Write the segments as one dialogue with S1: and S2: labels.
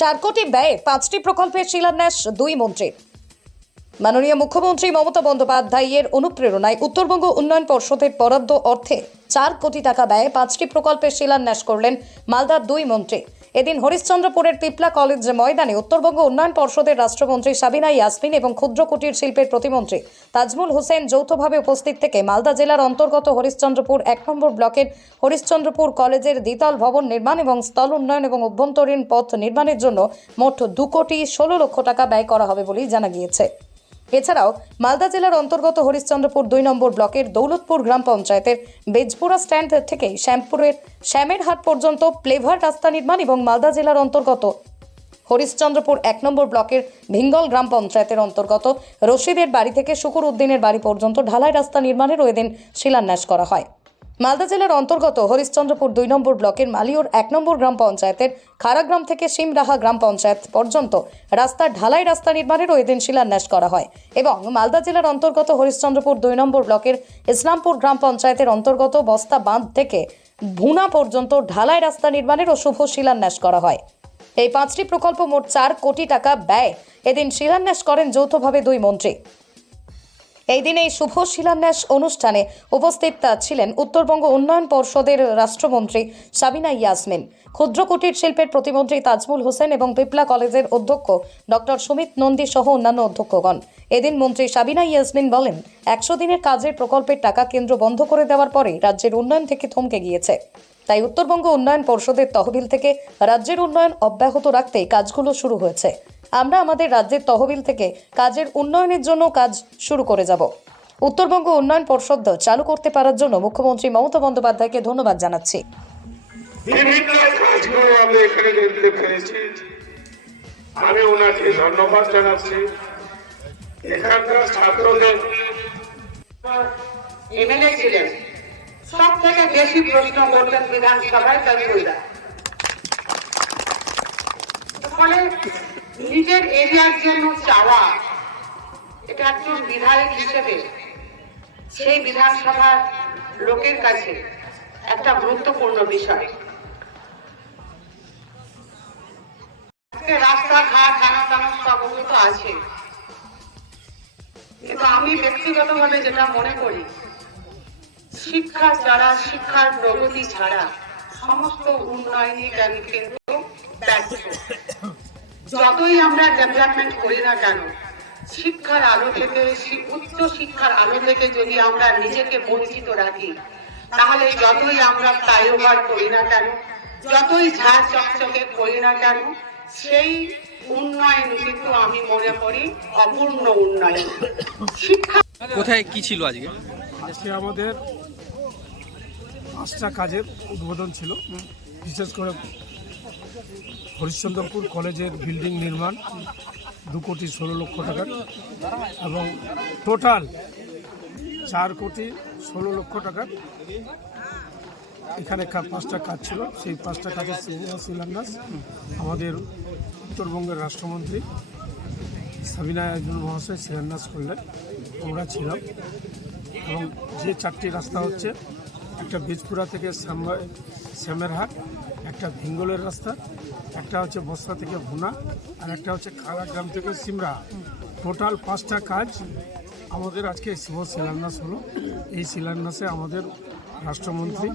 S1: চার কোটি ব্যয়ে পাঁচটি প্রকল্পের শিলান্যাস দুই মন্ত্রীর মাননীয় মুখ্যমন্ত্রী মমতা বন্দ্যোপাধ্যায়ের অনুপ্রেরণায় উত্তরবঙ্গ উন্নয়ন পর্ষদের বরাদ্দ অর্থে চার কোটি টাকা ব্যয়ে পাঁচটি প্রকল্পের শিলান্যাস করলেন মালদার দুই মন্ত্রী। এদিন হরিশ্চন্দ্রপুরের পিপলা কলেজ ময়দানে উত্তরবঙ্গ উন্নয়ন পর্ষদের রাষ্ট্রমন্ত্রী সাবিনা ইয়াসমিন এবং ক্ষুদ্র কুটির শিল্পের প্রতিমন্ত্রী তাজমুল হোসেন যৌথভাবে উপস্থিত থেকে মালদা জেলার অন্তর্গত হরিশ্চন্দ্রপুর এক নম্বর ব্লকের হরিশ্চন্দ্রপুর কলেজের দ্বিতল ভবন নির্মাণ এবং স্থল উন্নয়ন এবং অভ্যন্তরীণ পথ নির্মাণের জন্য মোট দু কোটি ষোলো লক্ষ টাকা ব্যয় করা হবে বলেই জানা গিয়েছে। এছাড়াও মালদা জেলার অন্তর্গত হরিশ্চন্দ্রপুর দুই নম্বর ব্লকের দৌলতপুর গ্রাম পঞ্চায়েতের বেজপুরা স্ট্যান্ড থেকে শ্যামপুরের শ্যামের হাট পর্যন্ত প্লেভার রাস্তা নির্মাণ এবং মালদা জেলার অন্তর্গত হরিশ্চন্দ্রপুর এক নম্বর ব্লকের ভিঙ্গল গ্রাম পঞ্চায়েতের অন্তর্গত রশিদের বাড়ি থেকে শুকুর উদ্দিনের বাড়ি পর্যন্ত ঢালাই রাস্তা নির্মাণের ওই দিন শিলান্যাস করা হয়। মালদা জেলার অন্তর্গত হরিশ্চন্দ্রপুর দুই নম্বর ব্লকের মালিয়র এক নম্বর গ্রাম পঞ্চায়েতের খারাগ্রাম থেকে সিমরাহা গ্রাম পঞ্চায়েত পর্যন্ত রাস্তার ঢালাই রাস্তা নির্মাণের ওই দিন শিলান্যাস করা হয় এবং মালদা জেলার অন্তর্গত হরিশ্চন্দ্রপুর দুই নম্বর ব্লকের ইসলামপুর গ্রাম পঞ্চায়েতের অন্তর্গত বস্তা বাঁধ থেকে ভুনা পর্যন্ত ঢালাই রাস্তা নির্মাণের ও শুভ শিলান্যাস করা হয়। এই পাঁচটি প্রকল্প মোট চার কোটি টাকা ব্যয় এদিন শিলান্যাস করেন যৌথভাবে দুই মন্ত্রী। এই দিন এই শুভ শিলান্যাস অনুষ্ঠানে উপস্থিত ছিলেন উত্তরবঙ্গ উন্নয়ন পর্ষদের রাষ্ট্রমন্ত্রী সাবিনা ইয়াসমিন, ক্ষুদ্র কুটির শিল্পের প্রতিমন্ত্রী তাজমুল হোসেন এবং পিপলা কলেজের অধ্যক্ষ ডক্টর সুমিত নন্দী সহ অন্যান্য অধ্যক্ষগণ। এদিন মন্ত্রী সাবিনা ইয়াসমিন বলেন, একশো দিনের কাজের প্রকল্পের টাকা কেন্দ্র বন্ধ করে দেওয়ার পরে রাজ্যের উন্নয়ন থেকে থমকে গিয়েছে। তাই উত্তরবঙ্গ উন্নয়ন পর্ষদের তহবিল থেকে রাজ্যের উন্নয়ন অব্যাহত রাখতেই কাজগুলো শুরু হয়েছে। আমরা আমাদের রাজ্যের তহবিল থেকে কাজের উন্নয়নের জন্য কাজ শুরু করে যাব। উত্তরবঙ্গ উন্নয়ন পর্ষদ চালু করতে পারার জন্য মুখ্যমন্ত্রী মমতা বন্দ্যোপাধ্যায়কে ধন্যবাদ জানাচ্ছি।
S2: বিভিন্ন কাজগুলো আমরা এখানে দেখতে পেরেছি আমি ওনাকে ধন্যবাদ জানাচ্ছি। এখানকার ছাত্রদের
S3: এমএলএ ছিলেন। সব থেকে বেশি প্রশ্ন করতেন বিধানসভায় তাজুলদা ফলে নিজের এরিয়ার জন্য চাওয়া, এটা একজন বিধায়ক হিসেবে, সেই বিধানসভার লোকের কাছে একটা গুরুত্বপূর্ণ বিষয়। রাস্তাঘাট আছে। কিন্তু আমি ব্যক্তিগতভাবে যেটা মনে করি ছাড়া, শিক্ষার প্রগতি ছাড়া সমস্ত উন্নয়নই কেন কিন্তু ব্যর্থ যতই আমরা ডেভেলপমেন্ট করি না কেন শিক্ষার আলো থেকে উচ্চ শিক্ষার আলো থেকে যদি আমরা নিজেকে বঞ্চিত রাখি তাহলে যতই আমরা ফ্লাইওভার করি না কেন যতই ঝাড় চকচকে করি না কেন সেই উন্নয়ন কিন্তু আমি মনে করি অপূর্ণ উন্নয়ন। শিক্ষা
S4: কোথায় কি ছিল আজকে?
S5: আজকে আমাদের পাঁচটা কাজের উদ্বোধন ছিল। বিশেষ করে হরিশ্চন্দ্রপুর কলেজের বিল্ডিং নির্মাণ দু কোটি ষোলো লক্ষ টাকার এবং টোটাল চার কোটি ষোলো লক্ষ টাকার এখানে পাঁচটা কাজ ছিল। সেই পাঁচটা কাজের শিলান্যাস আমাদের উত্তরবঙ্গের রাষ্ট্রমন্ত্রী সাবিনা একজন মহাশয় শিলান্যাস করলেন। আমরা ছিলাম। এবং যে চারটি রাস্তা হচ্ছে, একটা বীজপুরা থেকে শ্যাম- শ্যামেরহাট একটা ভিঙ্গলের রাস্তা, একটা হচ্ছে বস্তা থেকে ভুনা, আর একটা হচ্ছে খাড়াগ্রাম থেকে সিমরা। টোটাল পাঁচটা কাজ আমাদের আজকে শুভ শিলান্যাস হলো। এই শিলান্যাসে আমাদের রাষ্ট্রমন্ত্রী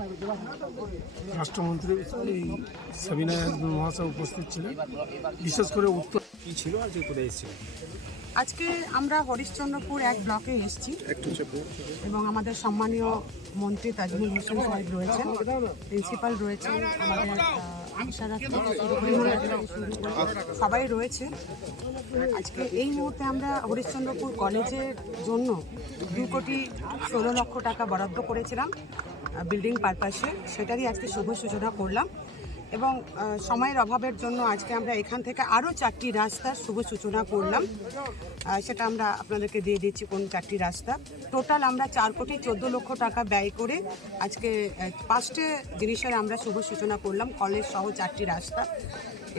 S5: রাষ্ট্রমন্ত্রী এই সাবিনা মহাশয় উপস্থিত ছিলেন। বিশেষ করে উত্তর কী ছিল? আজকে কোথায় এসেছিল
S6: আজকে আমরা হরিশ্চন্দ্রপুর এক ব্লকে এসেছি। এবং আমাদের সম্মানীয় মন্ত্রী তাজমুল হোসেন সাহেব রয়েছেন প্রিন্সিপাল রয়েছেন আমাদের সবাই রয়েছে। আজকে এই মুহূর্তে আমরা হরিশ্চন্দ্রপুর কলেজের জন্য দু কোটি ষোলো লক্ষ টাকা বরাদ্দ করেছিলাম বিল্ডিং পারপাসে সেটারই আজকে শুভ সূচনা করলাম। এবং সময়ের অভাবের জন্য আজকে আমরা এখান থেকে আরও চারটি রাস্তার শুভ সূচনা করলাম। সেটা আমরা আপনাদেরকে দিয়ে দিচ্ছি কোন চারটি রাস্তা। টোটাল আমরা চার কোটি চোদ্দ লক্ষ টাকা ব্যয় করে আজকে পাঁচটে জিনিসের আমরা শুভ সূচনা করলাম। কলেজ সহ চারটি রাস্তা।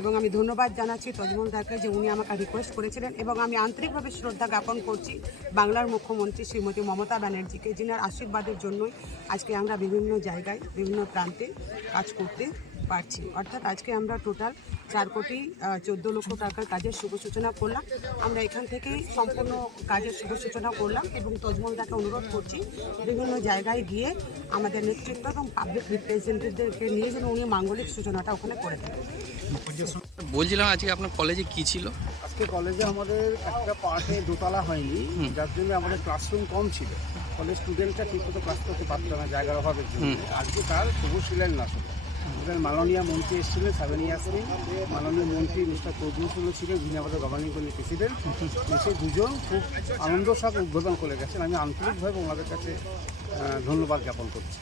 S6: এবং আমি ধন্যবাদ জানাচ্ছি তজমল দাকে যে উনি আমাকে রিকোয়েস্ট করেছিলেন এবং আমি আন্তরিকভাবে শ্রদ্ধা জ্ঞাপন করছি বাংলার মুখ্যমন্ত্রী শ্রীমতী মমতা ব্যানার্জিকে, যিনার আশীর্বাদের জন্যই আজকে আমরা বিভিন্ন জায়গায়, বিভিন্ন প্রান্তে কাজ করতে পারছি। অর্থাৎ আজকে আমরা টোটাল চার কোটি চোদ্দ লক্ষ টাকার কাজের শুভ সূচনা করলাম। আমরা এখান থেকেই সম্পূর্ণ কাজের শুভ সূচনা করলাম এবং তজমলদাকে অনুরোধ করছি বিভিন্ন জায়গায় গিয়ে আমাদের নেতৃত্ব এবং পাবলিক রিপ্রেজেন্টেটিভদেরকে নিয়ে যেন উনি মাঙ্গলিক সূচনাটা ওখানে করে দেন।
S4: বলছিলাম আজকে আপনার কলেজে কি ছিল?
S7: আজকে কলেজে আমাদের একটা পার্টে দোতলা হয়নি যার জন্য আমাদের ক্লাসরুম কম ছিল। ফলে স্টুডেন্টরা ঠিকমতো ক্লাস করতে পারতো না জায়গার অভাবের জন্য। আজকে তার শুভ শিলান্যাস হলো। আমাদের মাননীয় মন্ত্রী এসেছিলেন সেভেন ইয়াসমিন মাননীয় মন্ত্রী মিস্টার তজুসুল ছিলেন, যিনি আমাদের গভর্নিং কমিটির প্রেসিডেন্ট এসে দুজন খুব আনন্দ সহ উদ্বোধন করে গেছেন। আমি আন্তরিকভাবে ওনাদের কাছে ধন্যবাদ জ্ঞাপন করছি।